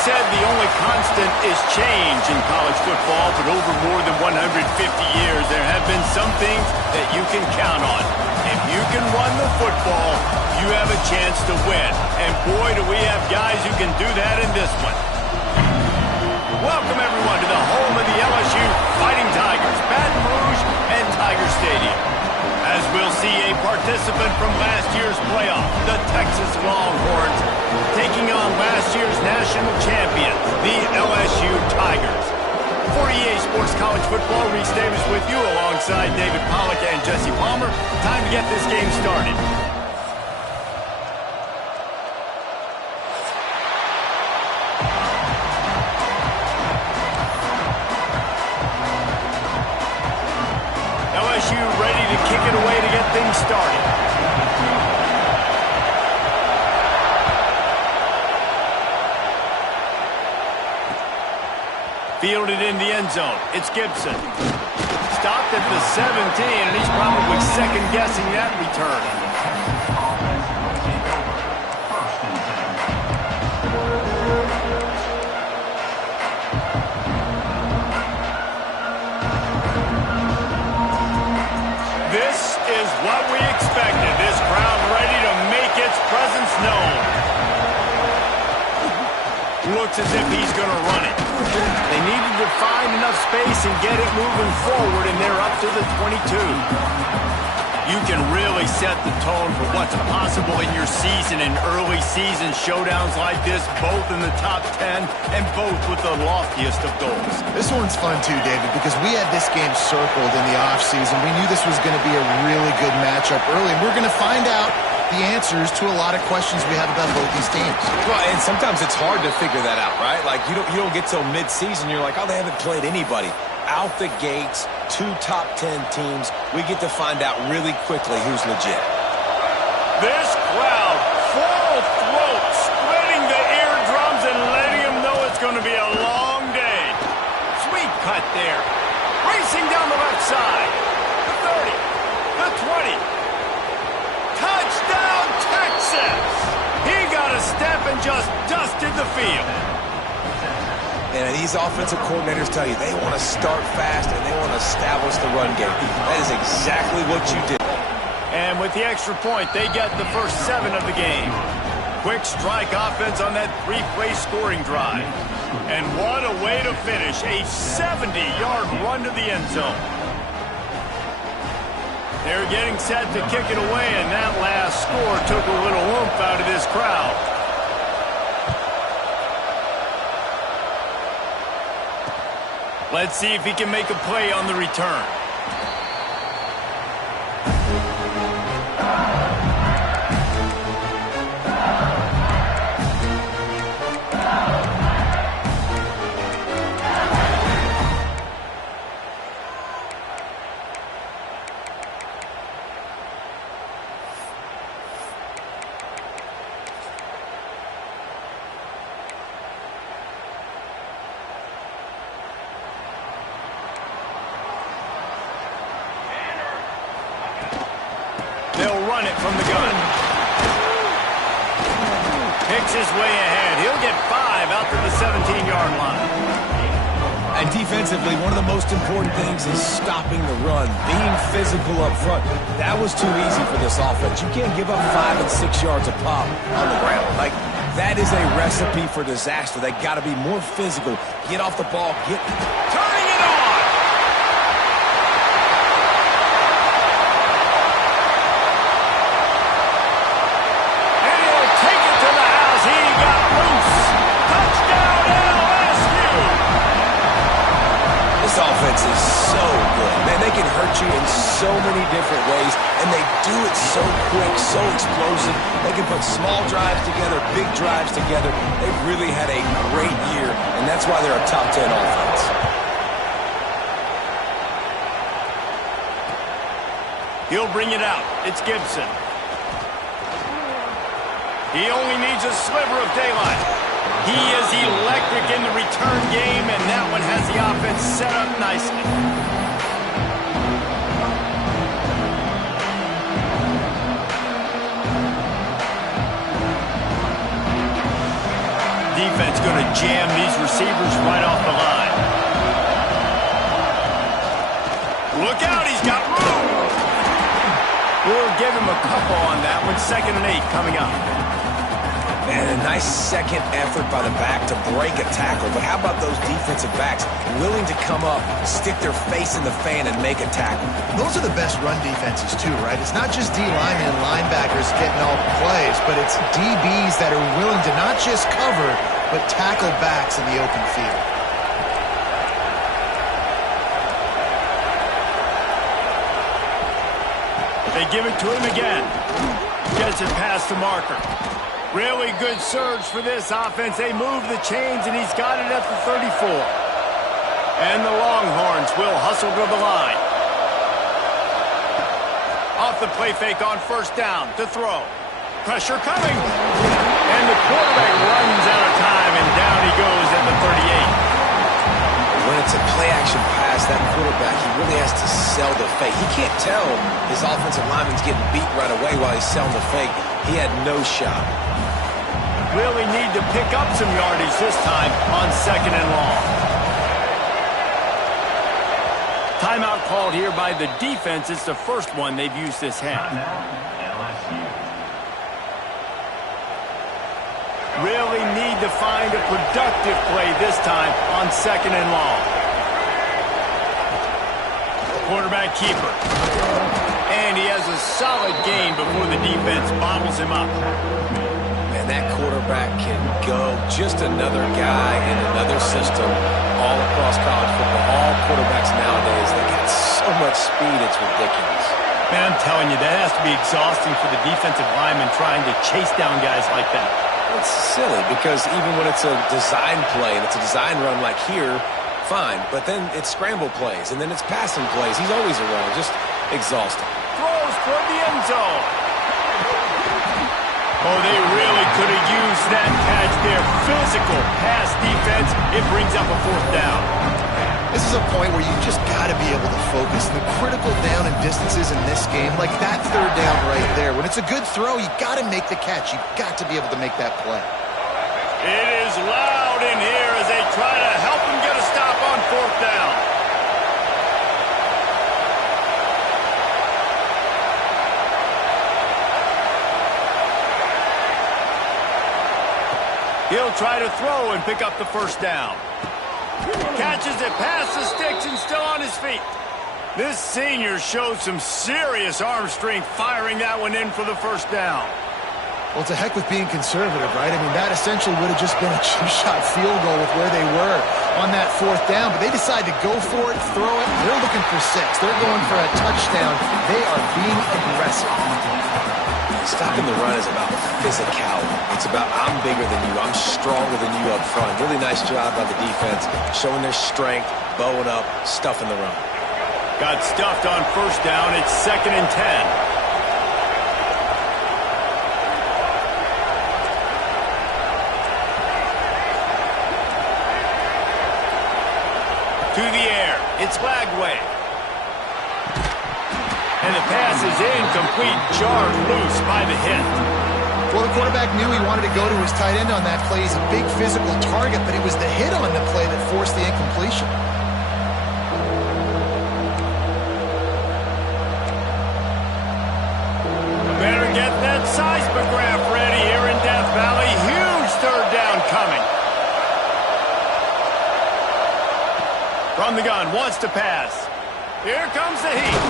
said the only constant is change in college football, but over more than 150 years, there have been some things that you can count on. If you can run the football, you have a chance to win. And boy, do we have guys who can do that in this one. Welcome, everyone, to the home of the LSU Fighting Tigers, Baton Rouge and Tiger Stadium. As we'll see a participant from last year's playoff, the Texas Longhorns, taking on last year's national champions, the LSU Tigers. For EA Sports College Football, Reese Davis with you alongside David Pollack and Jesse Palmer. Time to get this game started. LSU ready to kick it away to get things started. Fielded in the end zone. It's Gibson. Stopped at the 17, and he's probably second-guessing that return. This is what we expected. This crowd ready to make its presence known. Looks as if he's going to run it. They needed to find enough space and get it moving forward, and they're up to the 22. You can really set the tone for what's possible in your season in early season showdowns like this, both in the top 10 and both with the loftiest of goals. This one's fun too, David, because we had this game circled in the offseason. We knew this was going to be a really good matchup early, and we're going to find out the answers to a lot of questions we have about both these teams. Well, and sometimes it's hard to figure that out, right? Like, you don't get till mid-season, you're like, oh, they haven't played anybody. Out the gates, 2 top 10 teams. We get to find out really quickly who's legit. This crowd, full throat, splitting the eardrums and letting them know it's going to be a long day. Sweet cut there. Racing down the left side. The 30, the 20. Touchdown, Texas! He got a step and just dusted the field. And these offensive coordinators tell you they want to start fast and they want to establish the run game. That is exactly what you did. And with the extra point, they get the first 7 of the game. Quick strike offense on that 3-play scoring drive. And what a way to finish. A 70-yard run to the end zone. They're getting set to kick it away, and that last score took a little oomph out of this crowd. Let's see if he can make a play on the return. They'll run it from the gun. Picks his way ahead. He'll get 5 out to the 17-yard line. And defensively, one of the most important things is stopping the run, being physical up front. That was too easy for this offense. You can't give up 5 and 6 yards a pop on the ground. Like, that is a recipe for disaster. They got to be more physical. Get off the ball. Turning it on. Offense is so good. Man, they can hurt you in so many different ways, and they do it so quick, so explosive. They can put small drives together, big drives together. They've really had a great year, and that's why they're a top 10 offense. He'll bring it out. It's Gibson. He only needs a sliver of daylight. He is electric in the return game, and that one has the offense set up nicely. defense going to jam these receivers right off the line. Look out, he's got room. We'll give him a couple on that one. 2nd and 8 coming up. And a nice second effort by the back to break a tackle. But how about those defensive backs willing to come up, stick their face in the fan, and make a tackle? Those are the best run defenses, too, right? It's not just D linemen and linebackers getting all the plays, but it's DBs that are willing to not just cover, but tackle backs in the open field. They give it to him again. Gets it past the marker. Really good surge for this offense. They move the chains, and he's got it at the 34. And the Longhorns will hustle to the line. Off the play fake on 1st down to throw. Pressure coming. And the quarterback runs out of time, and down he goes at the 38. When it's a play-action pass, that quarterback, he really has to sell the fake. He can't tell his offensive lineman's getting beat right away while he's selling the fake. He had no shot. Really need to pick up some yardage this time on 2nd and long. Timeout called here by the defense. It's the first one they've used this half. LSU. Really need to find a productive play this time on 2nd and long. Quarterback keeper. And he has a solid gain before the defense bottles him up. Man, that quarterback can go. Just another guy in another system all across college football. All quarterbacks nowadays, they got so much speed, it's ridiculous. Man, I'm telling you, that has to be exhausting for the defensive lineman trying to chase down guys like that. It's silly because even when it's a design play and it's a design run like here, fine. But then it's scramble plays and then it's passing plays. He's always around. Just exhausting. Throws for the end zone. Oh, they really could have used that catch there. Physical pass defense. It brings up a 4th down. This is a point where you just got to be able to focus. The critical down and distances in this game, like that 3rd down right there. When it's a good throw, you got to make the catch. You got to be able to make that play. It is loud in here as they try to help him get a stop on 4th down. He'll try to throw and pick up the 1st down. Catches it past the sticks and still on his feet. This senior showed some serious arm strength firing that one in for the 1st down. Well, to heck with being conservative, right? I mean, that essentially would have just been a two-shot field goal with where they were on that 4th down. But they decided to go for it, throw it. They're looking for 6. They're going for a touchdown. They are being aggressive. Stopping the run is about physicality. It's about I'm bigger than you. I'm stronger than you up front. Really nice job by the defense, showing their strength, bowing up, stuffing the run. Got stuffed on 1st down. It's 2nd and 10. To the air. It's Lagway. And the pass is incomplete, jarred loose by the hit. Well, the quarterback knew he wanted to go to his tight end on that play. He's a big physical target, but it was the hit on the play that forced the incompletion. Better get that seismograph ready here in Death Valley. Huge 3rd down coming. From the gun, wants to pass. Here comes the heat.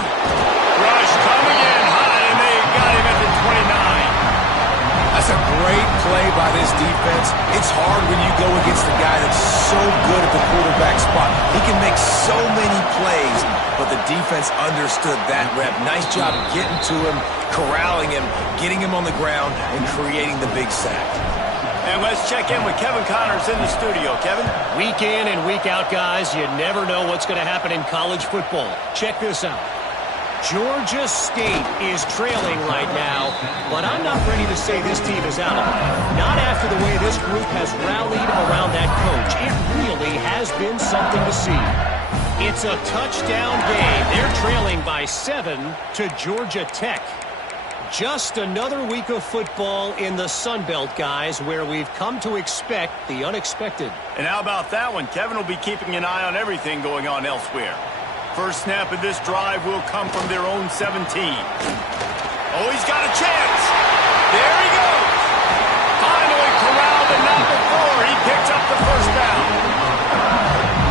Rush coming in high, and they got him at the 29. That's a great play by this defense. It's hard when you go against a guy that's so good at the quarterback spot. He can make so many plays, but the defense understood that rep. Nice job getting to him, corralling him, getting him on the ground, and creating the big sack. And let's check in with Kevin Connors in the studio. Kevin? Week in and week out, guys, you never know what's going to happen in college football. Check this out. Georgia State is trailing right now, but I'm not ready to say this team is out of it. Not after the way this group has rallied around that coach. It really has been something to see. It's a touchdown game. They're trailing by 7 to Georgia Tech. Just another week of football in the Sun Belt, guys, where we've come to expect the unexpected. And how about that one? Kevin will be keeping an eye on everything going on elsewhere. First snap of this drive will come from their own 17. Oh, he's got a chance. There he goes. Finally corralled and not before. He picks up the first down.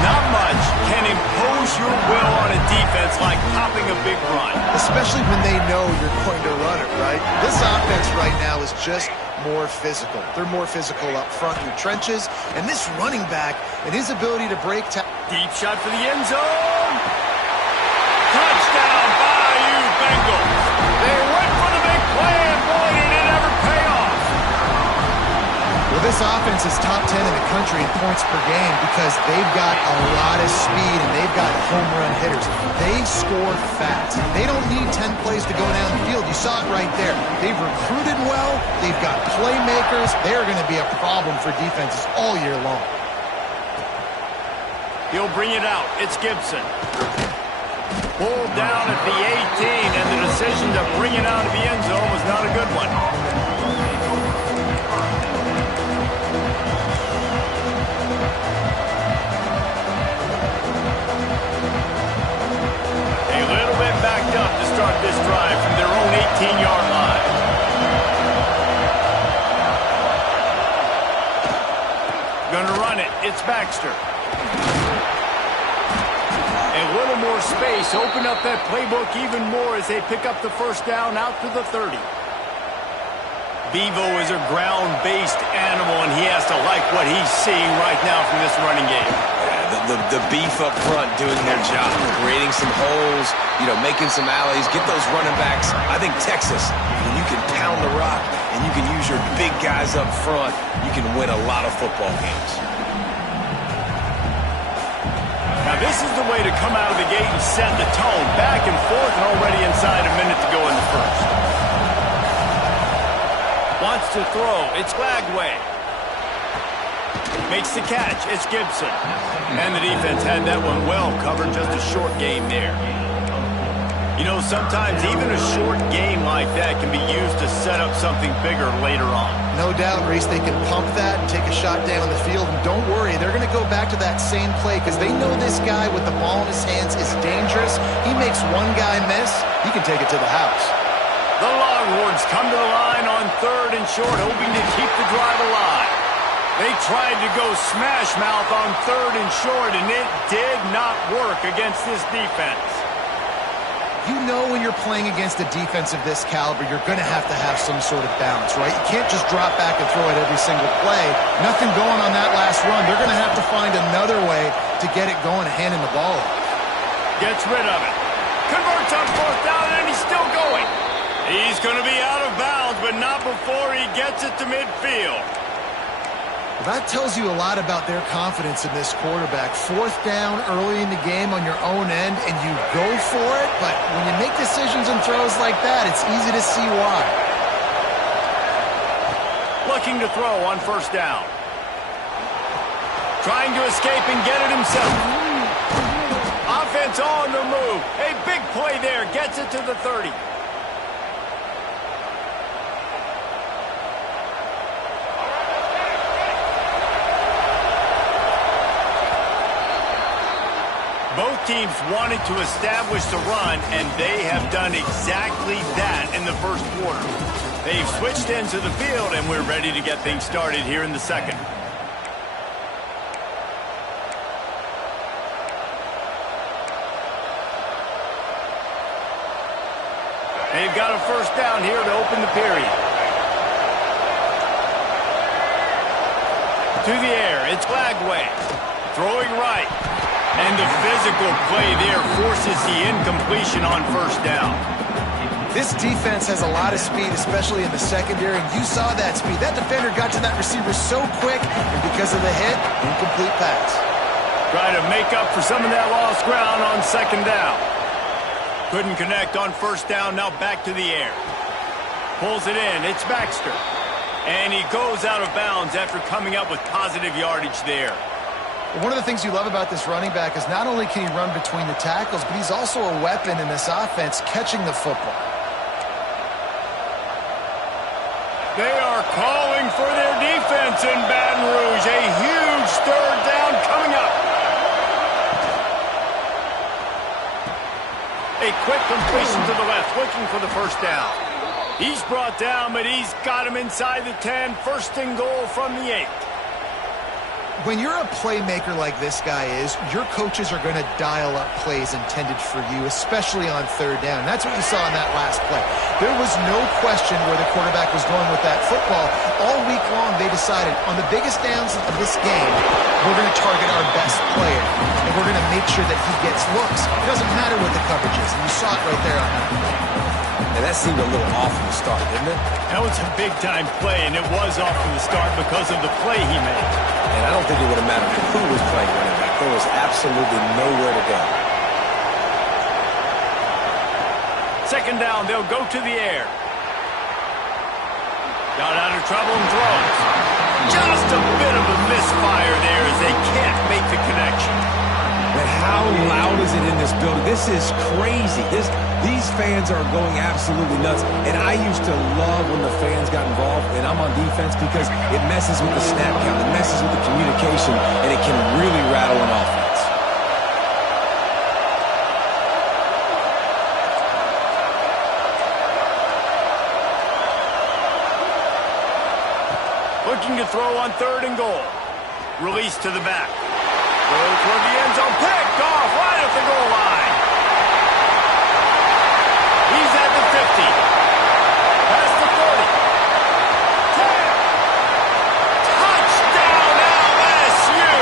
Not much can impose your will on a defense like popping a big run. Especially when they know you're going to run it, right? This offense right now is just more physical. They're more physical up front in the trenches. And this running back and his ability to break deep shot for the end zone. Touchdown, Bayou Bengals. They went for the big play, and boy, did it ever pay off. Well, this offense is top 10 in the country in points per game because they've got a lot of speed and they've got home run hitters. They score fast. They don't need 10 plays to go down the field. You saw it right there. They've recruited well. They've got playmakers. They're going to be a problem for defenses all year long. He'll bring it out. It's Gibson. Pulled down at the 18, and the decision to bring it out of the end zone was not a good one. A little bit backed up to start this drive from their own 18-yard line. Gonna run it. It's Baxter. A little more space, open up that playbook even more as they pick up the first down out to the 30. Bevo is a ground-based animal, and he has to like what he's seeing right now from this running game. Yeah, the beef up front doing their job, creating some holes, making some alleys, get those running backs. I think Texas, when you can pound the rock and you can use your big guys up front, you can win a lot of football games. Now, this is the way to come out of the gate and set the tone. Back and forth and already inside a minute to go in the first. Wants to throw. It's Glagway. Makes the catch. It's Gibson. And the defense had that one well covered. Just a short game there. Sometimes even a short game like that can be used to set up something bigger later on. No doubt, Reese, they can pump that and take a shot down the field. And don't worry, they're going to go back to that same play because they know this guy with the ball in his hands is dangerous. He makes one guy miss, he can take it to the house. The Longhorns come to the line on 3rd and short, hoping to keep the drive alive. They tried to go smash mouth on 3rd and short, and it did not work against this defense. You know when you're playing against a defense of this caliber, you're going to have some sort of balance, right? You can't just drop back and throw it every single play. Nothing going on that last run. They're going to have to find another way to get it going and handing the ball off. Gets rid of it. Converts on 4th down, and he's still going. He's going to be out of bounds, but not before he gets it to midfield. That tells you a lot about their confidence in this quarterback. 4th down early in the game on your own end, and you go for it, but when you make decisions and throws like that, it's easy to see why. Looking to throw on 1st down. Trying to escape and get it himself. Offense on the move. A big play there. Gets it to the 30. Both teams wanted to establish the run, and they have done exactly that in the first quarter. They've switched into the field, and we're ready to get things started here in the second. They've got a 1st down here to open the period. To the air, it's Glagway. Throwing right. And the physical play there forces the incompletion on 1st down. This defense has a lot of speed, especially in the secondary, and you saw that speed. That defender got to that receiver so quick, and because of the hit, incomplete pass. Try to make up for some of that lost ground on 2nd down. Couldn't connect on 1st down, now back to the air. Pulls it in, it's Baxter. And he goes out of bounds after coming up with positive yardage there. One of the things you love about this running back is not only can he run between the tackles, but he's also a weapon in this offense catching the football. They are calling for their defense in Baton Rouge. A huge third down coming up. A quick completion to the left, looking for the first down. He's brought down, but he's got him inside the 10. First and goal from the 8. When you're a playmaker like this guy is, your coaches are going to dial up plays intended for you, especially on third down. That's what you saw in that last play. There was no question where the quarterback was going with that football. All week long, they decided on the biggest downs of this game, we're going to target our best player, and we're going to make sure that he gets looks. It doesn't matter what the coverage is, and you saw it right there on that play. And that seemed a little off from the start, didn't it? That was a big-time play, and it was off from the start because of the play he made. And I don't think it would have mattered who was playing running back. There was absolutely nowhere to go. Second down, they'll go to the air. Got out of trouble and throws. Just a bit of a misfire there as they can't make the connection. But how loud is it in this building? This is crazy. These fans are going absolutely nuts. And I used to love when the fans got involved, and I'm on defense, because it messes with the snap count, it messes with the communication, and it can really rattle an offense. Looking to throw on third and goal. Release to the back. Throw toward the end zone. Picked off right at the goal line. He's at the 50. Past the 40. 10. Touchdown LSU.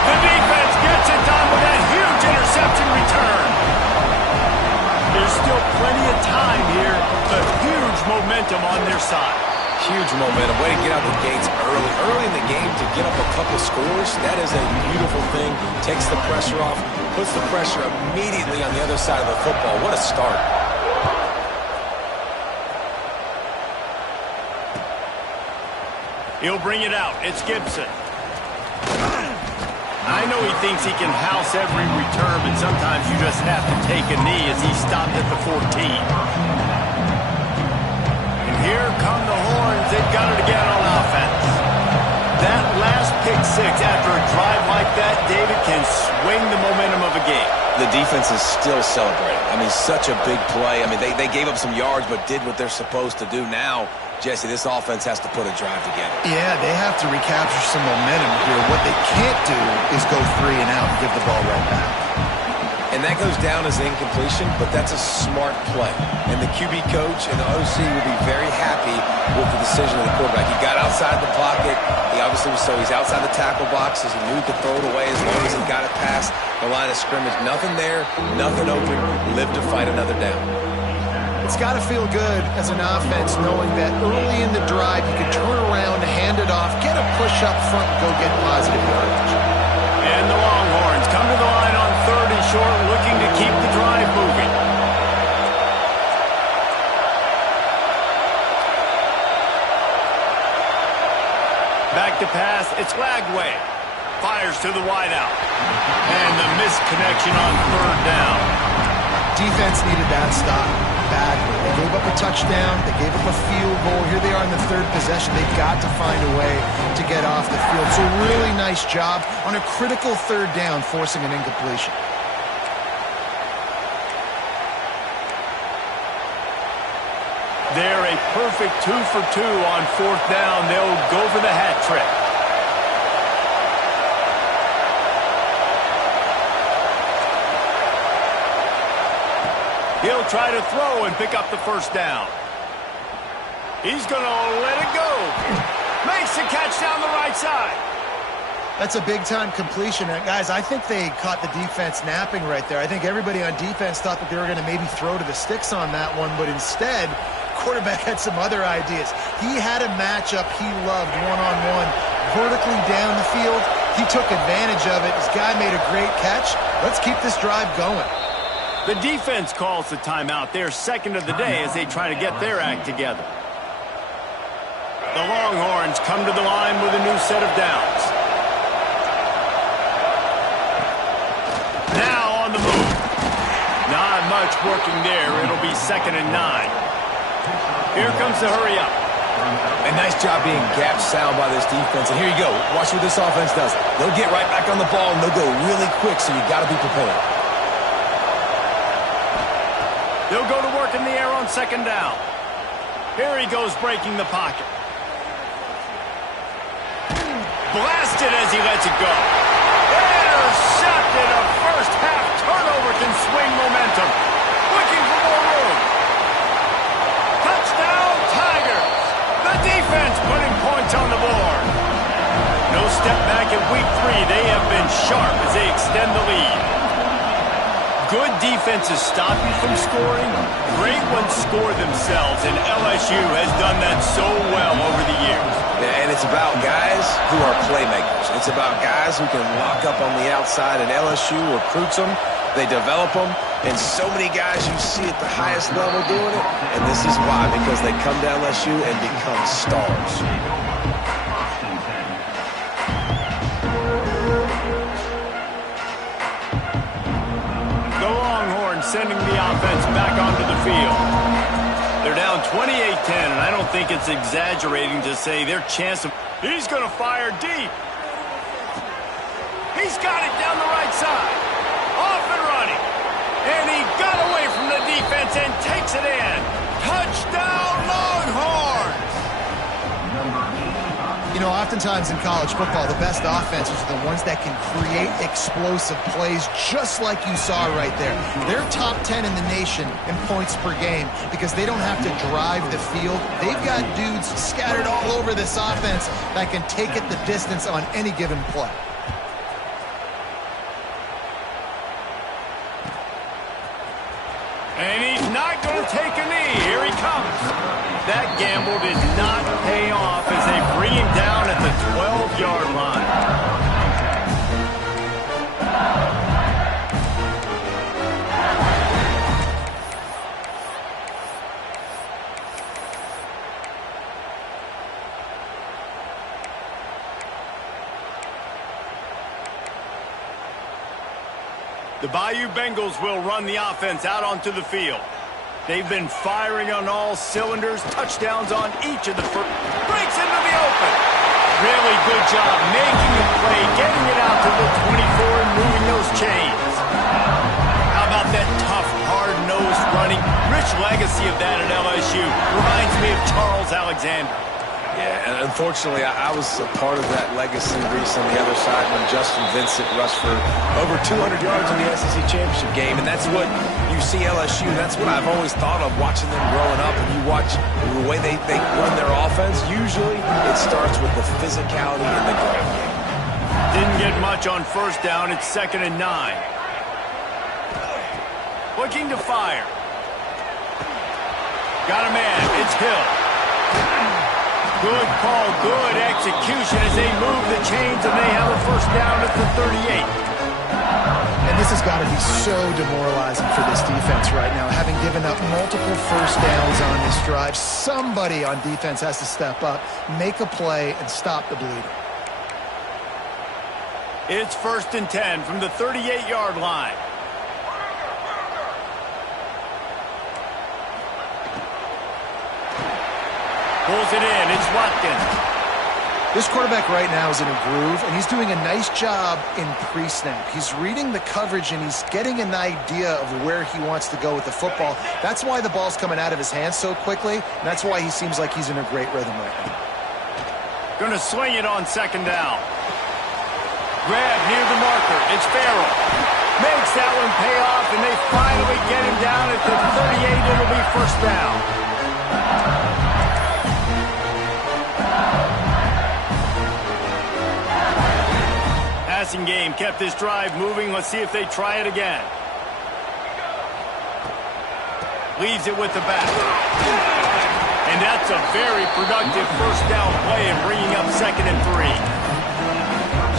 The defense gets it done with that huge interception return. There's still plenty of time here, but huge momentum on their side. Huge momentum. Way to get out the gates early. Early in the game to get up a couple scores, that is a beautiful thing. Takes the pressure off, puts the pressure immediately on the other side of the football. What a start. He'll bring it out. It's Gibson. I know he thinks he can house every return, but sometimes you just have to take a knee as he stopped at the 14. Here come the horns. They've got it again on offense. That last pick six after a drive like that, David, can swing the momentum of a game. The defense is still celebrating. I mean, such a big play. I mean, they gave up some yards but did what they're supposed to do. Now, Jesse, this offense has to put a drive together. Yeah, they have to recapture some momentum here. What they can't do is go 3 and out and give the ball right back. And that goes down as incompletion, but that's a smart play. And the QB coach and the OC will be very happy with the decision of the quarterback. He got outside the pocket. He obviously was he's outside the tackle boxes. He knew he could throw it away as long as he got it past the line of scrimmage. Nothing there, nothing open. Live to fight another down. It's got to feel good as an offense knowing that early in the drive you can turn around, hand it off, get a push up front, and go get positive yardage. And the Longhorns come to the line on third and short, looking to keep the drive moving. Back to pass, it's Lagway. Fires to the wideout. And the misconnection on third down. Defense needed that stop badly. They gave up a touchdown. They gave up a field goal. Here they are in the third possession. They've got to find a way to get off the field. So really nice job on a critical third down, forcing an incompletion. They're a perfect 2 for 2 on fourth down. They'll go for the hat trick. He'll try to throw and pick up the first down. He's going to let it go. Makes the catch down the right side. That's a big-time completion. And guys, I think they caught the defense napping right there. I think everybody on defense thought that they were going to maybe throw to the sticks on that one, but instead, quarterback had some other ideas. He had a matchup he loved one-on-one, vertically down the field. He took advantage of it. This guy made a great catch. Let's keep this drive going. The defense calls the timeout. They're second of the day as they try to get their act together. The Longhorns come to the line with a new set of downs. Now on the move. Not much working there. It'll be 2nd and 9. Here comes the hurry up. A nice job being gap sound by this defense. And here you go. Watch what this offense does. They'll get right back on the ball, and they'll go really quick, so you got to be prepared. They'll go to work in the air on second down. Here he goes breaking the pocket. Blasted as he lets it go. Intercepted. A first-half turnover can swing momentum. Looking for more room. Touchdown, Tigers. The defense putting points on the board. No step back in week 3. They have been sharp as they extend the lead. Good defenses stop you from scoring. Great ones score themselves, and LSU has done that so well over the years. Yeah, and it's about guys who are playmakers. It's about guys who can lock up on the outside, and LSU recruits them. They develop them, and so many guys you see at the highest level doing it, and this is why, because they come to LSU and become stars. The Longhorns sending the offense back onto the field. They're down 28-10, and I don't think it's exaggerating to say their chance of... He's going to fire deep. He's got it down the right side. Off and running. And he got away from the defense and takes it in. Touchdown, Longhorns! You know, oftentimes in college football, the best offenses are the ones that can create explosive plays, just like you saw right there. They're top 10 in the nation in points per game because they don't have to drive the field. They've got dudes scattered all over this offense that can take it the distance on any given play. And he's not going to take a knee. Here he comes. That gamble did not pay off as they bring him down at the 12-yard line. The Bayou Bengals will run the offense out onto the field. They've been firing on all cylinders, touchdowns on each of the first. Breaks into the open. Really good job making the play, getting it out to the 24 and moving those chains. How about that tough, hard-nosed running? Rich legacy of that at LSU. Reminds me of Charles Alexander. Yeah, and unfortunately, I was a part of that legacy, Reese, on the other side when Justin Vincent rushed for over 200 yards in the SEC Championship game, and that's what you see LSU. That's what I've always thought of watching them growing up, and you watch the way they run their offense. Usually, it starts with the physicality in the ground game. Didn't get much on first down. It's 2nd and 9. Looking to fire. Got a man. It's Hill. Good call, good execution as they move the chains, and they have a first down at the 38. And this has got to be so demoralizing for this defense right now. Having given up multiple first downs on this drive, somebody on defense has to step up, make a play, and stop the bleeding. It's 1st and 10 from the 38-yard line. Pulls it in. It's Watkins. This quarterback right now is in a groove, and he's doing a nice job in pre-snap. He's reading the coverage, and he's getting an idea of where he wants to go with the football. That's why the ball's coming out of his hands so quickly, and that's why he seems like he's in a great rhythm right now. Going to swing it on 2nd down. Grab near the marker. It's Farrell. Makes that one pay off, and they finally get him down at the 38. It'll be first down. Passing game kept this drive moving. Let's see if they try it again. Leaves it with the back. And that's a very productive first down play and bringing up 2nd and 3.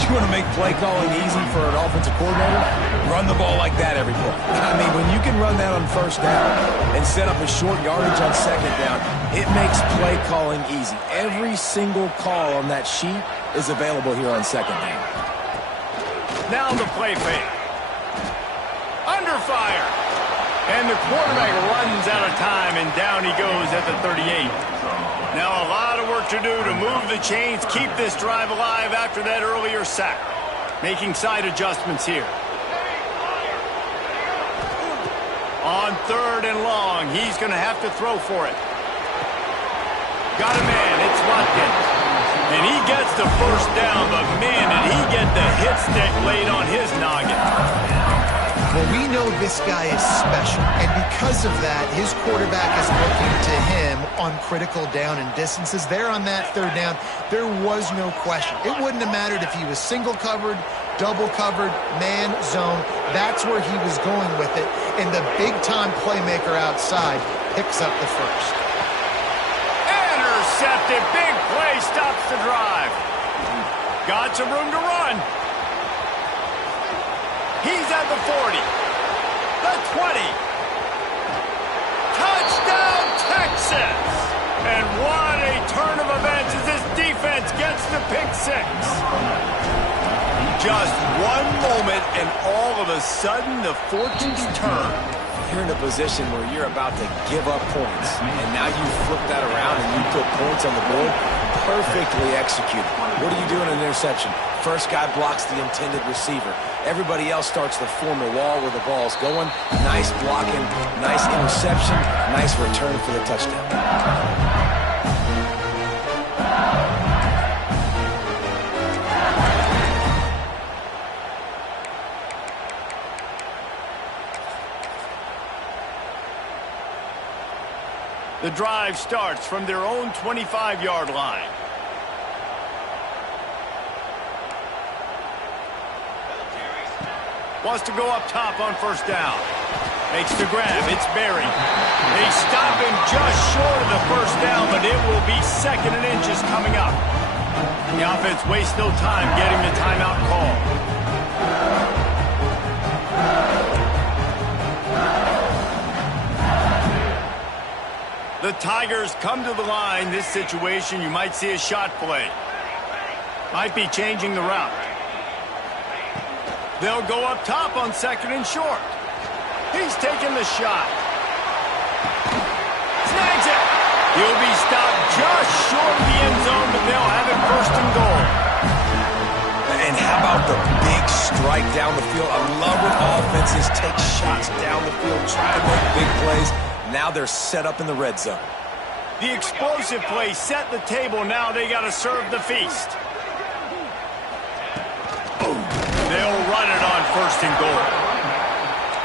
You want to make play calling easy for an offensive coordinator? Run the ball like that every play. I mean, when you can run that on first down and set up a short yardage on 2nd down, it makes play calling easy. Every single call on that sheet is available here on 2nd down. Now the play fake. Under fire. And the quarterback runs out of time time, and down he goes at the 38. Now a lot of work to do to move the chains, keep this drive alive after that earlier sack. Making side adjustments here. On 3rd and long, he's going to have to throw for it. Got a man, it's Watkins. And he gets the first down, but man, did he get the hit stick laid on his noggin. Well, we know this guy is special, and because of that, his quarterback is looking to him on critical down and distances. There on that 3rd down, there was no question. It wouldn't have mattered if he was single covered, double covered, man, zone. That's where he was going with it, and the big-time playmaker outside picks up the first. Intercepted, big play, stops the drive. Got some room to run. He's at the 40, the 20. Touchdown, Texas! And what a turn of events as this defense gets the pick 6. Just one moment, and all of a sudden, the fortunes turn. You're in a position where you're about to give up points, and now you flip that around and you put points on the board. Perfectly executed. What do you do in an interception? First guy blocks the intended receiver. Everybody else starts to form a wall where the ball's going. Nice blocking, nice interception, nice return for the touchdown. The drive starts from their own 25-yard line. Wants to go up top on 1st down. Makes the grab. It's Berry. They stop him just short of the 1st down, but it will be 2nd and inches coming up. The offense wastes no time getting the timeout call. The Tigers come to the line. This situation, you might see a shot play. Might be changing the route. They'll go up top on 2nd and short. He's taking the shot. Snags it. He'll be stopped just short of the end zone, but they'll have it 1st and goal. And how about the big strike down the field? I love when offenses take shots down the field, try to make big plays. Now they're set up in the red zone. The explosive play set the table. Now they got to serve the feast. They'll run it on 1st and goal.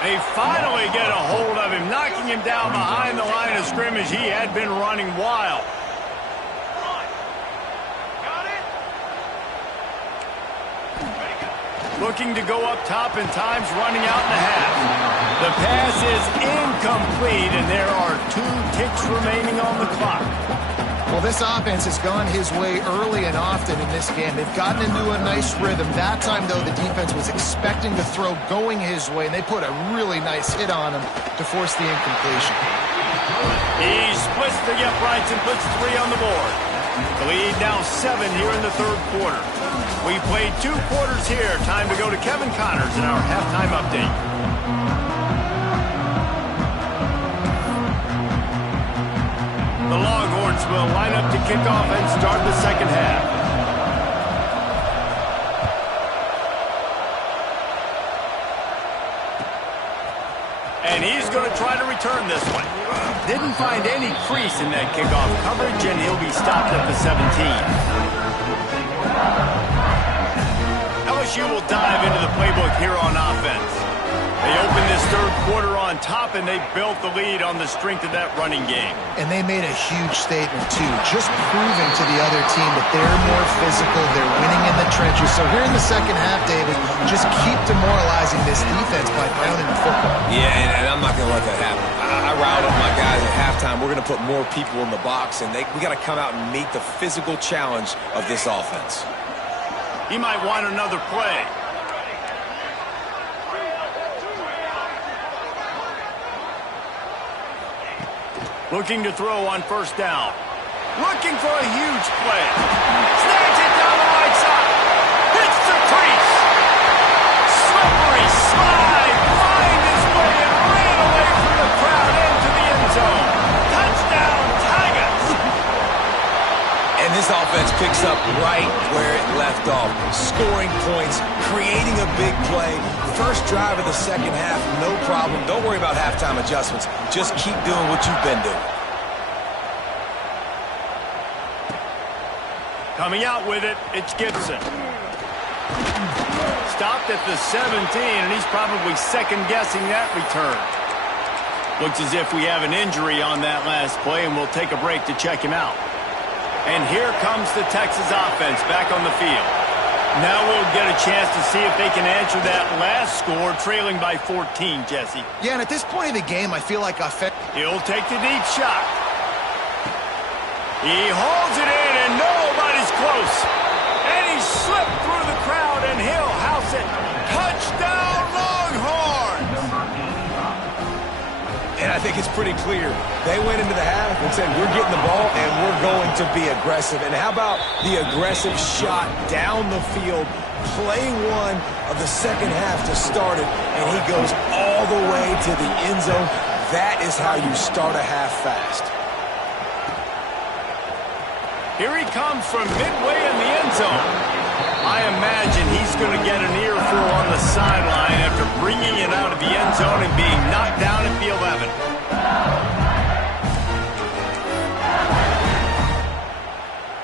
They finally get a hold of him, knocking him down behind the line of scrimmage. He had been running wild. Looking to go up top, and time's running out in the half. The pass is incomplete, and there are 2 ticks remaining on the clock. Well, this offense has gone his way early and often in this game. They've gotten into a nice rhythm. That time, though, the defense was expecting the throw going his way, and they put a really nice hit on him to force the incompletion. He splits the uprights and puts 3 on the board. The lead now 7 here in the 3rd quarter. We played 2 quarters here. Time to go to Kevin Connors in our halftime update. The Longhorns will line up to kick off and start the 2nd half. And he's going to try to return this one. Didn't find any crease in that kickoff coverage, and he'll be stopped at the 17. LSU will dive into the playbook here on offense. They opened this 3rd quarter on top, and they built the lead on the strength of that running game. And they made a huge statement, too, just proving to the other team that they're more physical, they're winning in the trenches. So here in the 2nd half, David, just keep demoralizing this defense by pounding the football. Yeah, and I'm not going to let that happen. I riled up my guys at halftime. We're going to put more people in the box, and we got to come out and meet the physical challenge of this offense. He might want another play. Looking to throw on 1st down. Looking for a huge play. Snags it down the right side. Hits the crease. Slippery slide. Find his way and ran away from the crowd into the end zone. offense picks up right where it left off. Scoring points, creating a big play. First drive of the second half, no problem. Don't worry about halftime adjustments. Just keep doing what you've been doing. Coming out with it, it's Gibson. Stopped at the 17, and he's probably second-guessing that return. Looks as if we have an injury on that last play, and we'll take a break to check him out. And here comes the Texas offense back on the field. Now we'll get a chance to see if they can answer that last score, trailing by 14, Jesse. Yeah, and at this point of the game, I feel like He'll take the deep shot. He holds it in, and nobody's close. And he slipped through the crowd, and he'll house it. Touchdown, Longhorns! And I think it's pretty clear. They went into the half and said, we're getting the ball and we're going to be aggressive. And how about the aggressive shot down the field, playing one of the second half to start it, and he goes all the way to the end zone. That is how you start a half fast. Here he comes from midway in the end zone. I imagine he's going to get an earful on the sideline after bringing it out of the end zone and being knocked down at the 11.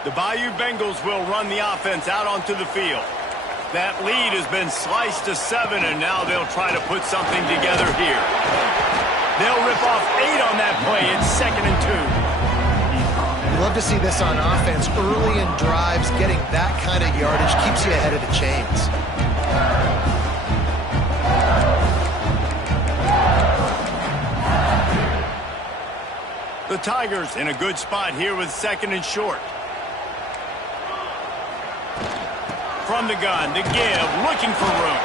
The Bayou Bengals will run the offense out onto the field. That lead has been sliced to 7, and now they'll try to put something together here. They'll rip off 8 on that play. It's 2nd and 2. You love to see this on offense. Early in drives, getting that kind of yardage keeps you ahead of the chains. The Tigers in a good spot here with 2nd and short. From the gun, the give, looking for room.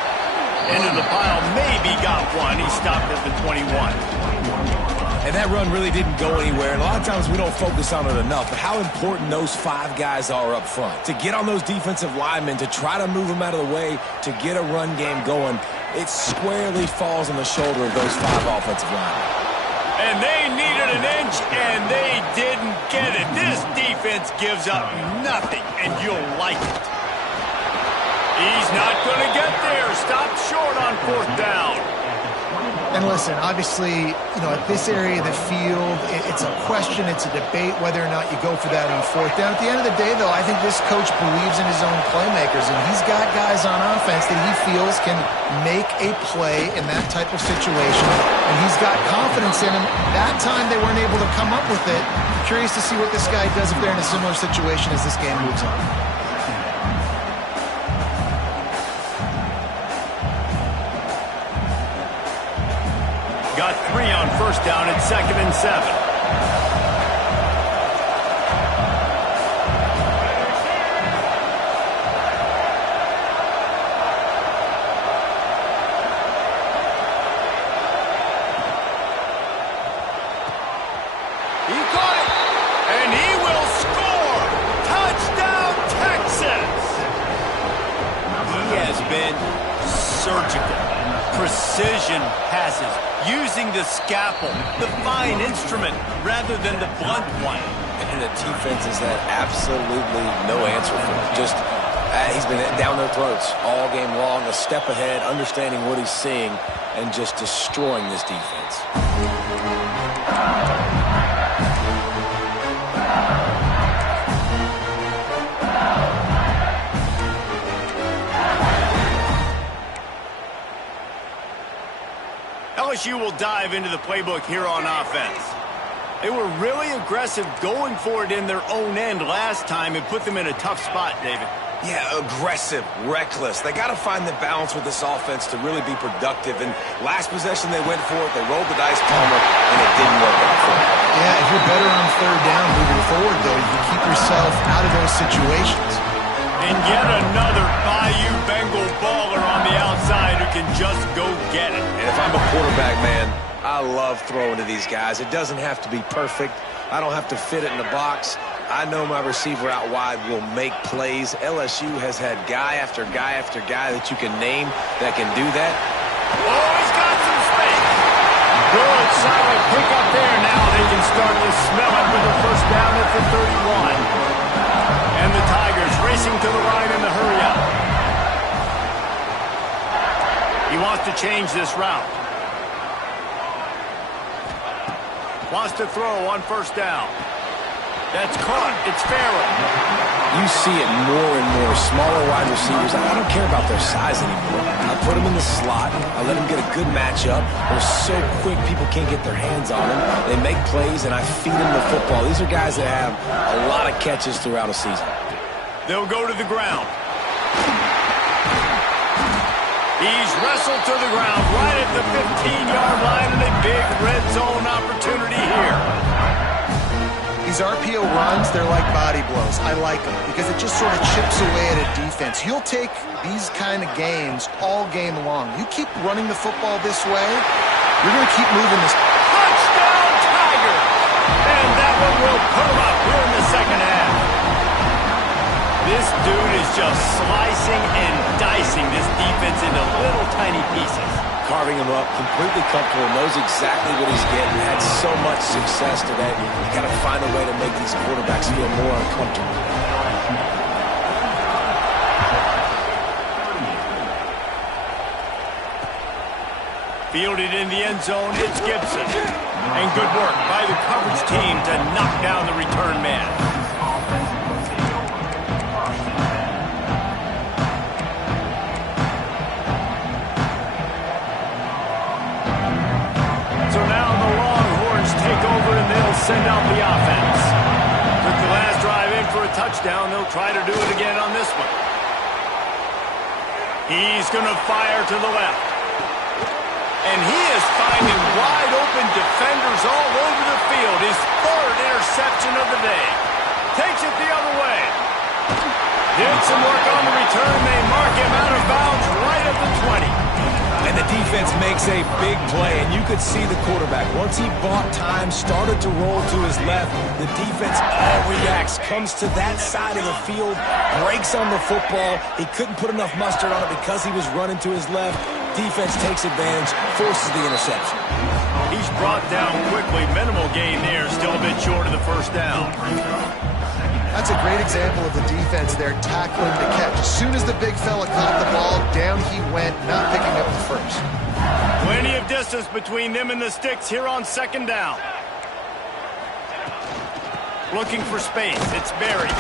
Into the pile, maybe got one. He stopped at the 21. And that run really didn't go anywhere. And a lot of times we don't focus on it enough. But how important those 5 guys are up front. To get on those defensive linemen, to try to move them out of the way, to get a run game going, it squarely falls on the shoulder of those 5 offensive linemen. And they needed an inch, and they didn't get it. This defense gives up nothing, and you'll like it. He's not going to get there. Stopped short on 4th down. And listen, obviously, at this area of the field, it's a question, it's a debate whether or not you go for that on 4th down. At the end of the day, though, I think this coach believes in his own playmakers, and he's got guys on offense that he feels can make a play in that type of situation, and he's got confidence in him. That time they weren't able to come up with it. Curious to see what this guy does if they're in a similar situation as this game moves on. Got 3 on 1st down at 2nd and 7. He caught it, and he will score. Touchdown, Texas. He has been surgical. Precision passes. Using the scalpel, the fine instrument, rather than the blunt one. And the defense has had absolutely no answer for it. Just, he's been down their throats all game long, a step ahead, understanding what he's seeing, and just destroying this defense. LSU will dive into the playbook here on offense. They were really aggressive going for it in their own end last time and put them in a tough spot, David. Yeah, aggressive, reckless. They got to find the balance with this offense to really be productive. And last possession they went for it, they rolled the dice, Palmer, and it didn't work out for them. Yeah, if you're better on 3rd down moving forward, though, you can keep yourself out of those situations. And yet another Bayou Bengal baller on the outside who can just go get it. And if I'm a quarterback, man, I love throwing to these guys. It doesn't have to be perfect. I don't have to fit it in the box. I know my receiver out wide will make plays. LSU has had guy after guy after guy that you can name that can do that. Oh, he's got some space. Good, solid pick up there. Now they can start to smell it with a 1st down at the 31. And the the line in the hurry up. He wants to change this route. Wants to throw on first down. That's caught. It's Farrell. You see it more and more. Smaller wide receivers, I don't care about their size anymore. I put them in the slot. I let them get a good matchup. They're so quick, people can't get their hands on them. They make plays, and I feed them the football. These are guys that have a lot of catches throughout a season. They'll go to the ground. He's wrestled to the ground right at the 15-yard line, and a big red zone opportunity here. These RPO runs, they're like body blows. I like them because it just sort of chips away at a defense. You'll take these kind of games all game long. You keep running the football this way, you're going to keep moving this. Touchdown, Tiger! And that one will put him up here in the second half. This dude is just slicing and dicing this defense into little tiny pieces. Carving him up, completely comfortable, knows exactly what he's getting, had so much success today. You got to find a way to make these quarterbacks feel more uncomfortable. Fielded in the end zone, it's Gibson. And good work by the coverage team to knock down the return man. Send out the offense. Took the last drive in for a touchdown. They'll try to do it again on this one. He's going to fire to the left. And he is finding wide open defenders all over the field. His third interception of the day. Takes it the other way. Did some work on the return. They mark him out of bounds right at the 20. And the defense makes a big play, and you could see the quarterback. Once he bought time, started to roll to his left, the defense all reacts, comes to that side of the field, breaks on the football. He couldn't put enough mustard on it because he was running to his left. Defense takes advantage, forces the interception. He's brought down quickly. Minimal gain there, still a bit short of the first down. That's a great example of the defense there tackling the catch. As soon as the big fella caught the ball, down he went, not picking up the first. Plenty of distance between them and the sticks here on second down. Looking for space. It's Berry.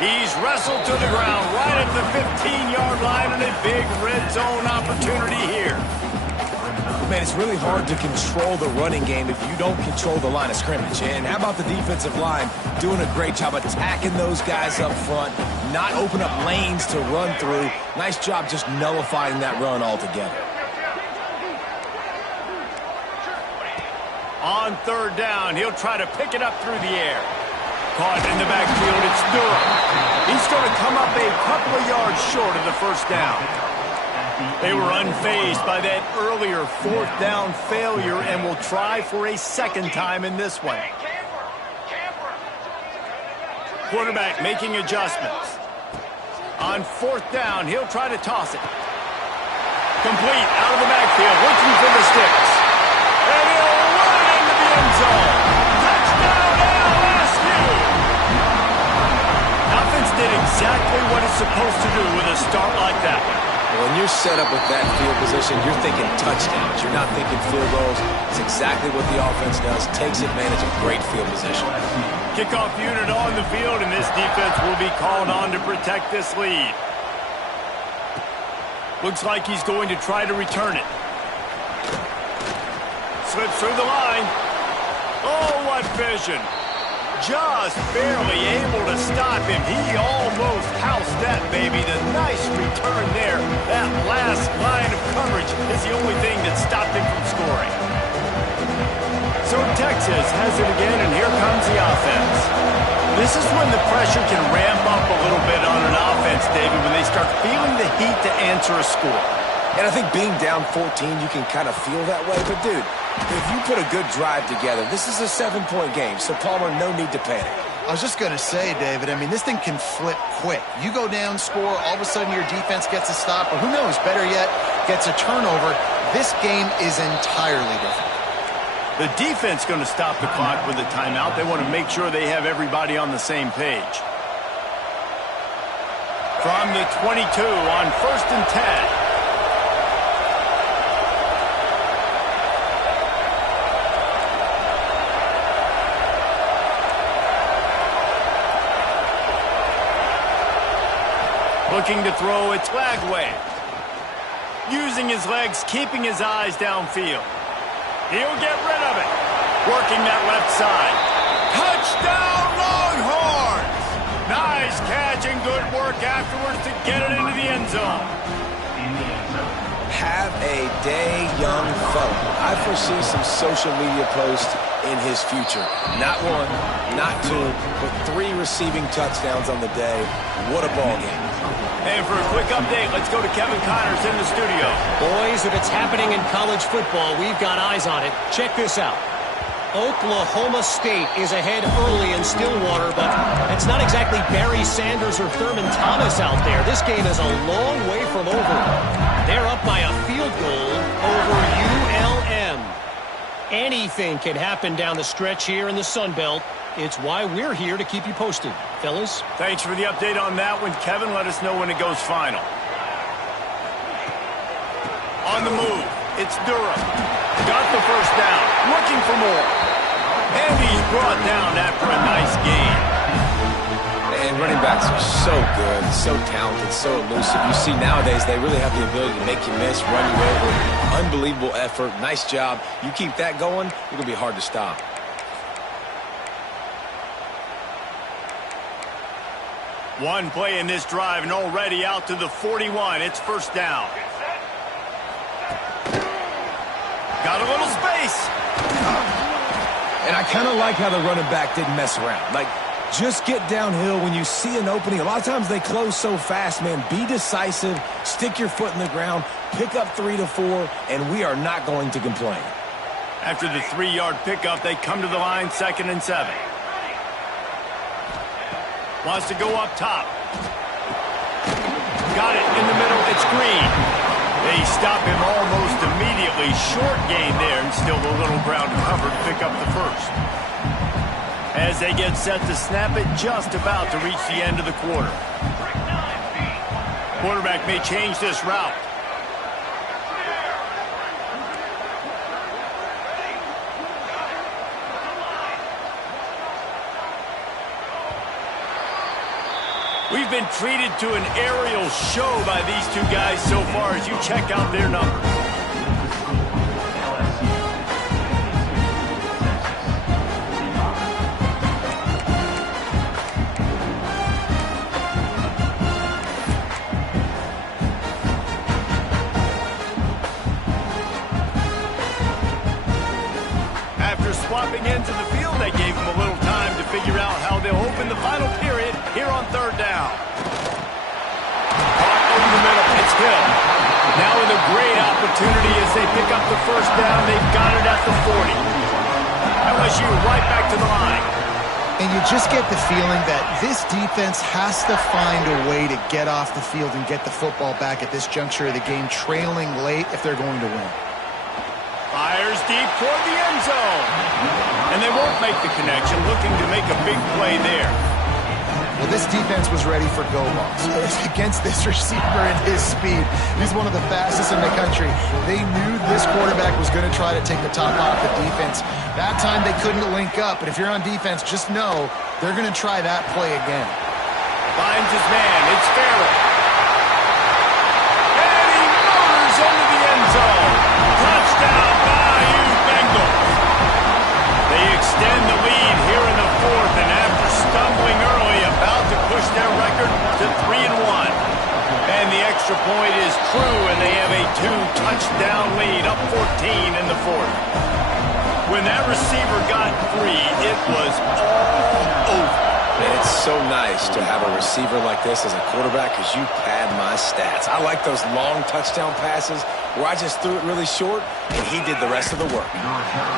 He's wrestled to the ground right at the 15-yard line, and a big red zone opportunity here. Man, it's really hard to control the running game if you don't control the line of scrimmage. And how about the defensive line doing a great job attacking those guys up front, not open up lanes to run through. Nice job just nullifying that run altogether. On third down, he'll try to pick it up through the air. Caught in the backfield, it's Durham. He's going to come up a couple of yards short of the first down. They were unfazed by that earlier fourth down failure and will try for a second time in this one. Quarterback making adjustments. On fourth down, he'll try to toss it. Complete out of the backfield, looking for the sticks. And he'll run it into the end zone. Touchdown, LSU! Offense did exactly what it's supposed to do with a start like that one. When you're set up with that field position, you're thinking touchdowns. You're not thinking field goals. It's exactly what the offense does. Takes advantage of great field position. Kickoff unit on the field, and this defense will be called on to protect this lead. Looks like he's going to try to return it. Slips through the line. Oh, what vision. Just barely able to stop him. He almost housed that baby. The nice return there. That last line of coverage is the only thing that stopped him from scoring. So Texas has it again, and here comes the offense. This is when the pressure can ramp up a little bit on an offense, David, when they start feeling the heat to answer a score. And I think being down 14, you can kind of feel that way. But, dude, if you put a good drive together, this is a 7-point game. So, Palmer, no need to panic. I was just going to say, David, I mean, this thing can flip quick. You go down, score, all of a sudden your defense gets a stop, or who knows, better yet, gets a turnover. This game is entirely different. The defense going to stop the clock with a timeout. They want to make sure they have everybody on the same page. From the 22 on 1st and 10. Looking to throw, it's Lagway. Using his legs, keeping his eyes downfield. He'll get rid of it. Working that left side. Touchdown, Longhorns! Nice catch and good work afterwards to get it into the end zone. Have a day, young fella. I foresee some social media posts in his future. Not one, not two, but 3 receiving touchdowns on the day. What a ball game. And for a quick update, let's go to Kevin Connors in the studio. Boys, if it's happening in college football, we've got eyes on it. Check this out. Oklahoma State is ahead early in Stillwater, but it's not exactly Barry Sanders or Thurman Thomas out there. This game is a long way from over. They're up by a field goal over ULM. Anything can happen down the stretch here in the Sun Belt. It's why we're here to keep you posted. Fellas? Thanks for the update on that one, Kevin. Let us know when it goes final. On the move, it's Durham. Got the first down, looking for more. And he's brought down after a nice gain. And running backs are so good, so talented, so elusive. You see nowadays they really have the ability to make you miss, run you over. Unbelievable effort. Nice job. You keep that going, it's going to be hard to stop. One play in this drive and already out to the 41. It's first down. Got a little space. And I kind of like how the running back didn't mess around. Like, just get downhill when you see an opening. A lot of times they close so fast, man. Be decisive, stick your foot in the ground, pick up 3 to 4, and we are not going to complain. After the 3-yard pickup, they come to the line, 2nd and 7. Wants to go up top. Got it in the middle. It's Green. They stop him almost immediately. Short gain there, and still a little ground cover to pick up the first. As they get set to snap it, just about to reach the end of the quarter. Quarterback may change this route. We've been treated to an aerial show by these two guys so far as you check out their numbers. After swapping into the field, they gave him a little time to figure out how they'll open the final period here on 3rd down. Caught over the middle. It's Hill. Now with a great opportunity as they pick up the first down. They've got it at the 40. LSU right back to the line. And you just get the feeling that this defense has to find a way to get off the field and get the football back at this juncture of the game, trailing late if they're going to win. Fires deep toward the end zone. And they won't make the connection, looking to make a big play there. Well, this defense was ready for go balls against this receiver and his speed. He's one of the fastest in the country. They knew this quarterback was going to try to take the top off the defense. That time they couldn't link up, but if you're on defense, just know they're going to try that play again. Finds his man. It's Farrell. And he motors into the end zone. Touchdown, Bayou Bengals. They extend the lead here in the 4th, and after stumbling early, about to push their record to 3-1. And the extra point is true, and they have a 2-touchdown lead, up 14 in the 4th. When that receiver got free, it was all over. And it's so nice to have a receiver like this as a quarterback because you pad my stats. I like those long touchdown passes where I just threw it really short and he did the rest of the work.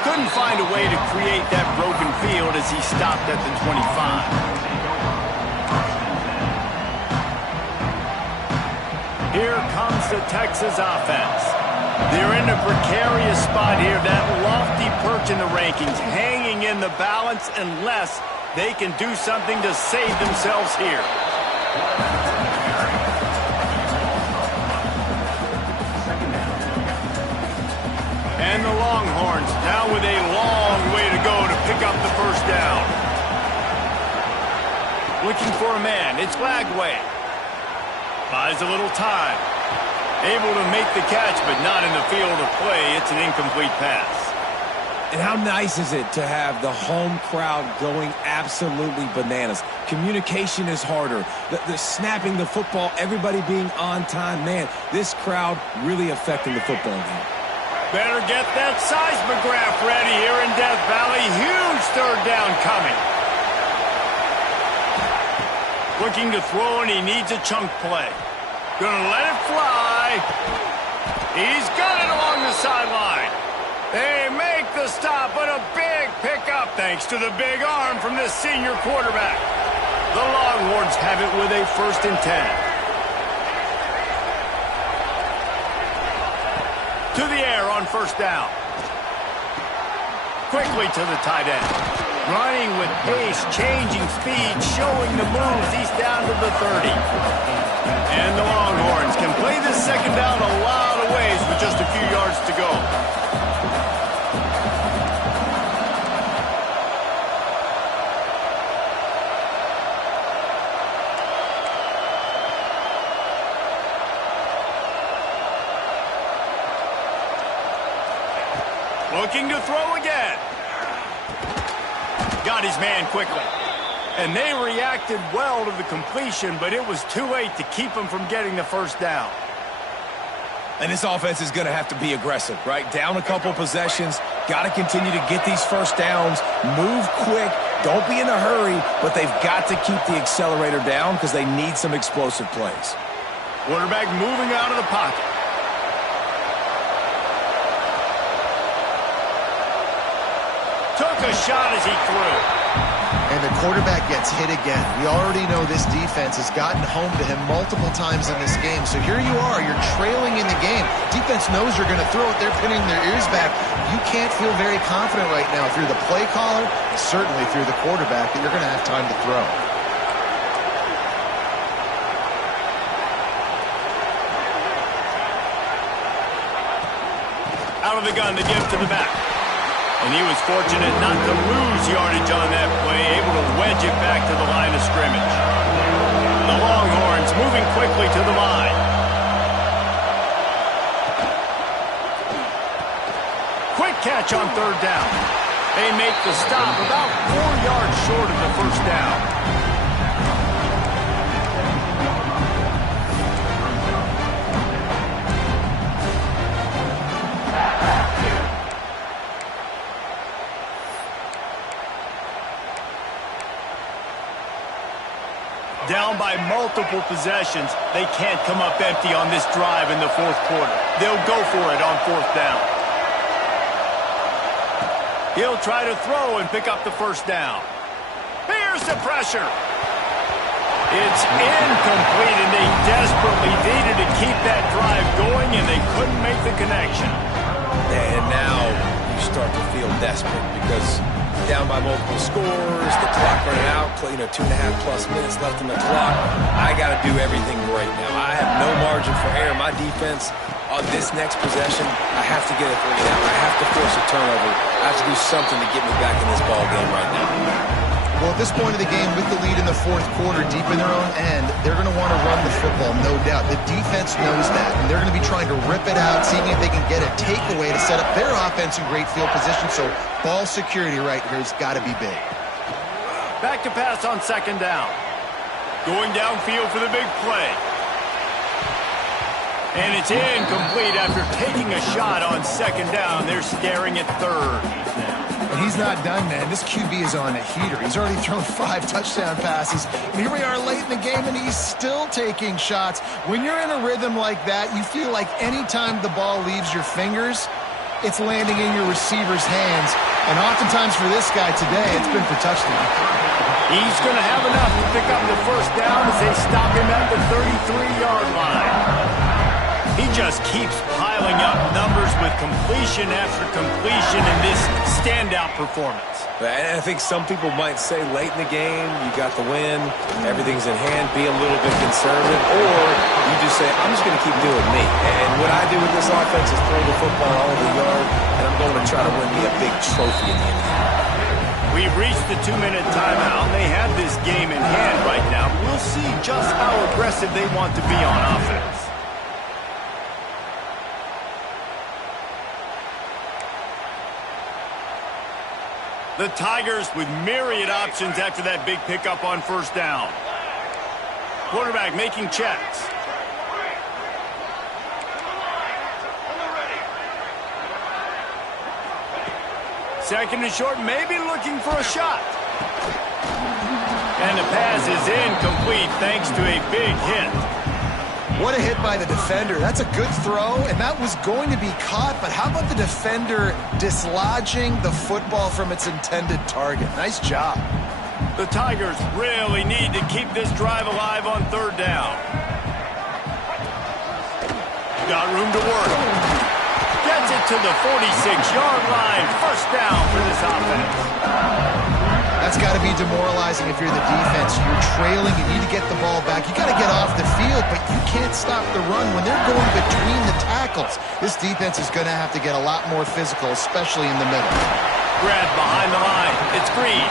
Couldn't find a way to create that broken field as he stopped at the 25. Here comes the Texas offense. They're in a precarious spot here, that lofty perch in the rankings, hanging in the balance unless they can do something to save themselves here. And the Longhorns now with a long way to go to pick up the first down. Looking for a man. It's Lagway. Buys a little time. Able to make the catch, but not in the field of play. It's an incomplete pass. And how nice is it to have the home crowd going absolutely bananas? Communication is harder. The snapping the football, everybody being on time. Man, this crowd really affecting the football game. Better get that seismograph ready here in Death Valley. Huge third down coming. Looking to throw, and he needs a chunk play. Gonna let it fly. He's got it along the sideline. They make the stop, but a big pickup thanks to the big arm from this senior quarterback. The Longhorns have it with a 1st and 10. To the air on 1st down. Quickly to the tight end. Running with pace, changing speed, showing the moves. He's down to the 30. And the Longhorns can play this 2nd down a lot of ways with just a few yards to go. Looking to throw again. Got his man quickly. And they reacted well to the completion, but it was too late to keep him from getting the 1st down. And this offense is going to have to be aggressive, right? Down a couple possessions. Got to continue to get these 1st downs. Move quick. Don't be in a hurry, but they've got to keep the accelerator down because they need some explosive plays. Quarterback moving out of the pocket. Took a shot as he threw. And the quarterback gets hit again. We already know this defense has gotten home to him multiple times in this game. So here you are, you're trailing in the game. Defense knows you're going to throw it. They're pinning their ears back. You can't feel very confident right now through the play caller, and certainly through the quarterback, that you're going to have time to throw. Out of the gun to give to the back. And he was fortunate not to lose yardage on that play, able to wedge it back to the line of scrimmage. The Longhorns moving quickly to the line. Quick catch on 3rd down. They make the stop about 4 yards short of the 1st down. Down by multiple possessions, they can't come up empty on this drive in the 4th quarter. They'll go for it on 4th down. He'll try to throw and pick up the 1st down. Here's the pressure. It's incomplete, and they desperately needed to keep that drive going, and they couldn't make the connection. And now you start to feel desperate because down by multiple scores, the clock running out, 2.5+ minutes left in the clock. I got to do everything right now. I have no margin for error. My defense on this next possession, I have to get a 3rd down. I have to force a turnover. I have to do something to get me back in this ball game right now. Well, at this point of the game, with the lead in the 4th quarter, deep in their own end, they're going to want to run the football, no doubt. The defense knows that, and they're going to be trying to rip it out, seeing if they can get a takeaway to set up their offense in great field position. So ball security right here has got to be big. Back to pass on 2nd down. Going downfield for the big play. And it's incomplete after taking a shot on 2nd down. They're staring at 3rd. And he's not done, man. This QB is on a heater. He's already thrown 5 touchdown passes. And here we are late in the game, and he's still taking shots. When you're in a rhythm like that, you feel like any time the ball leaves your fingers, it's landing in your receiver's hands. And oftentimes for this guy today, it's been for touchdown. He's going to have enough to pick up the 1st down as they stop him at the 33-yard line. He just keeps piling up numbers with completion after completion in this standout performance. And I think some people might say late in the game, you got the win, everything's in hand, be a little bit conservative, or you just say, I'm just going to keep doing me. And what I do with this offense is throw the football all over the yard, and I'm going to try to win me a big trophy at the end of the year. We've reached the 2-minute timeout. They have this game in hand right now. We'll see just how aggressive they want to be on offense. The Tigers with myriad options after that big pickup on first down. Quarterback making checks. Second and short, maybe looking for a shot. And the pass is incomplete thanks to a big hit. What a hit by the defender. That's a good throw, and that was going to be caught, but how about the defender dislodging the football from its intended target? Nice job. The Tigers really need to keep this drive alive on third down. Got room to work. Gets it to the 46-yard line. First down for this offense. That's got to be demoralizing if you're the defense. You're trailing, you need to get the ball back. You got to get off the field, but you can't stop the run when they're going between the tackles. This defense is going to have to get a lot more physical, especially in the middle. Grab behind the line. It's Green.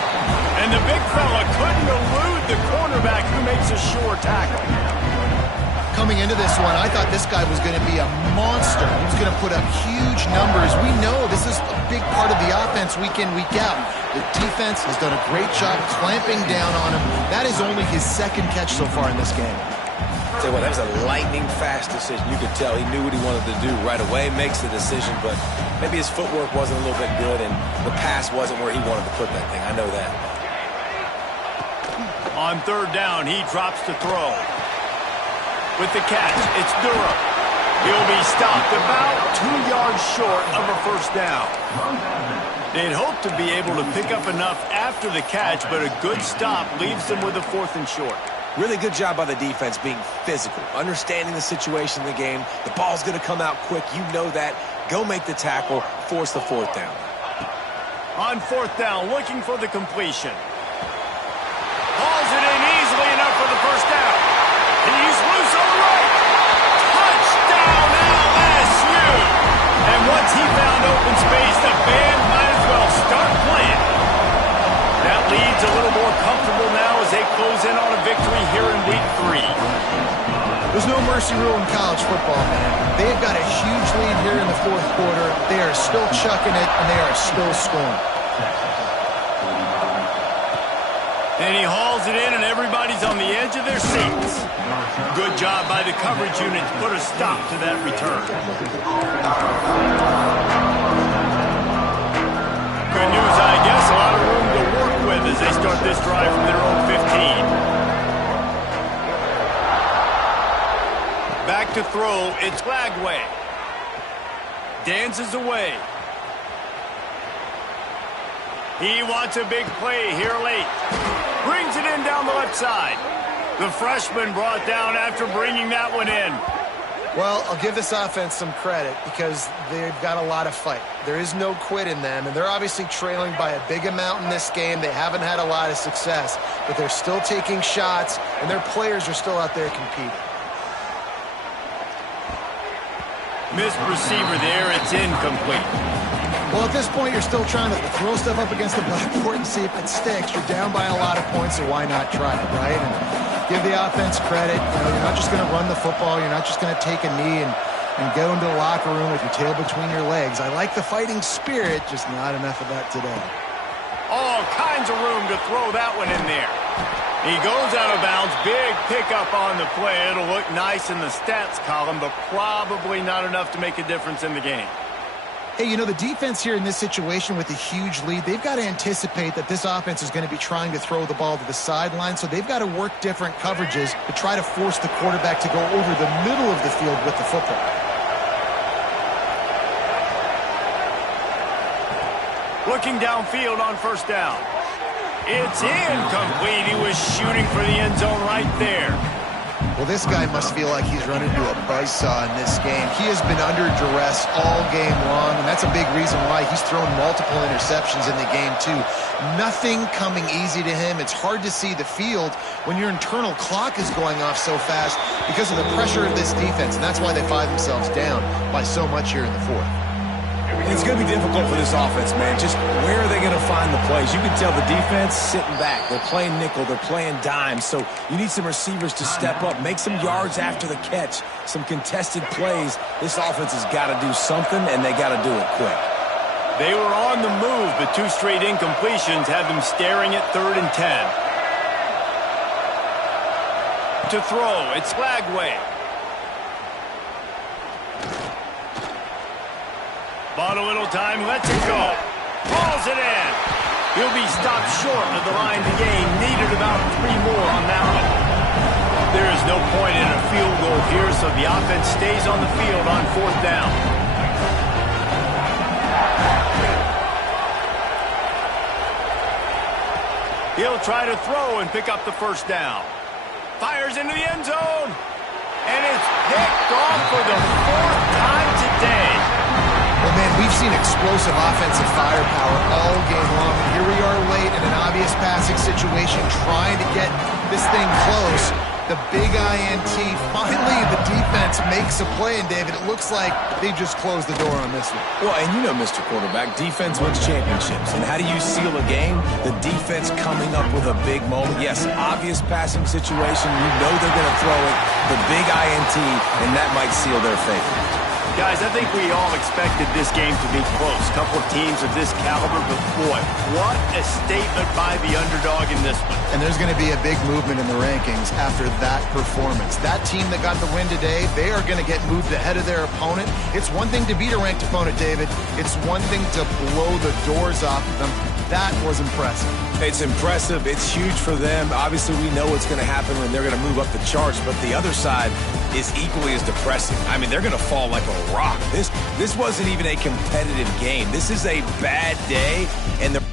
And the big fella couldn't elude the cornerback who makes a sure tackle. Coming into this one, I thought this guy was going to be a monster. He was going to put up huge numbers. We know this is a big part of the offense week in, week out. The defense has done a great job clamping down on him. That is only his second catch so far in this game. Tell you what, that was a lightning-fast decision. You could tell he knew what he wanted to do right away, makes the decision, but maybe his footwork wasn't a little bit good, and the pass wasn't where he wanted to put that thing. I know that. On third down, he drops to throw. With the catch, it's Durham. He'll be stopped about 2 yards short of a first down. They'd hope to be able to pick up enough after the catch, but a good stop leaves them with a 4th and short. Really good job by the defense being physical, understanding the situation in the game. The ball's going to come out quick. You know that. Go make the tackle, force the 4th down. On 4th down, looking for the completion. Hauls it in easily enough for the first down. He's loose on the right. Touchdown, LSU. And once he found open space, the band might as well start playing. That leads a little more comfortable now as they close in on a victory here in week 3. There's no mercy rule in college football, man. They've got a huge lead here in the 4th quarter. They are still chucking it, and they are still scoring. And he hauls it in, and everybody's on the edge of their seats. Good job by the coverage unit to put a stop to that return. Good news, I guess. A lot of room to work with as they start this drive from their own 15. Back to throw. It's Flagway. Dances away. He wants a big play here late. Brings it in down the left side. The freshman brought down after bringing that one in. Well, I'll give this offense some credit because they've got a lot of fight. There is no quit in them, and they're obviously trailing by a big amount in this game. They haven't had a lot of success, but they're still taking shots, and their players are still out there competing. Missed receiver there. It's incomplete. Well, at this point, you're still trying to throw stuff up against the blackboard and see if it sticks. You're down by a lot of points, so why not try it, right? And give the offense credit. You know, you're not just going to run the football. You're not just going to take a knee and go into the locker room with your tail between your legs. I like the fighting spirit, just not enough of that today. All kinds of room to throw that one in there. He goes out of bounds. Big pickup on the play. It'll look nice in the stats column, but probably not enough to make a difference in the game. Hey, you know, the defense here in this situation with a huge lead, they've got to anticipate that this offense is going to be trying to throw the ball to the sideline, so they've got to work different coverages to try to force the quarterback to go over the middle of the field with the football. Looking downfield on first down. It's incomplete. He was shooting for the end zone right there. Well, this guy must feel like he's run into a buzzsaw in this game. He has been under duress all game long, and that's a big reason why he's thrown multiple interceptions in the game, too. Nothing coming easy to him. It's hard to see the field when your internal clock is going off so fast because of the pressure of this defense, and that's why they find themselves down by so much here in the fourth. It's going to be difficult for this offense, man. Just where are they going to find the plays? You can tell the defense sitting back. They're playing nickel. They're playing dime. So you need some receivers to step up, make some yards after the catch, some contested plays. This offense has got to do something, and they got to do it quick. They were on the move, but 2 straight incompletions have them staring at 3rd and 10. To throw, it's Flagway. Bought a little time, lets it go. Balls it in. He'll be stopped short of the line to gain. Needed about 3 more on that one. There is no point in a field goal here, so the offense stays on the field on 4th down. He'll try to throw and pick up the 1st down. Fires into the end zone. And it's picked off for the 4th time today. Well, man, we've seen explosive offensive firepower all game long. And here we are late in an obvious passing situation trying to get this thing close. The big INT. Finally, the defense makes a play. And, David, it looks like they just closed the door on this one. Well, and you know, Mr. Quarterback, defense wins championships. And how do you seal a game? The defense coming up with a big moment. Yes, obvious passing situation. You know they're going to throw it. The big INT, and that might seal their fate. Guys, I think we all expected this game to be close. Couple of teams of this caliber, but boy, what a statement by the underdog in this one. And there's going to be a big movement in the rankings after that performance. That team that got the win today, they are going to get moved ahead of their opponent. It's one thing to beat a ranked opponent, David. It's one thing to blow the doors off of them. That was impressive. It's impressive. It's huge for them. Obviously, we know what's going to happen when they're going to move up the charts, but the other side is equally as depressing. I mean, they're going to fall like a rock. This wasn't even a competitive game. This is a bad day, and they're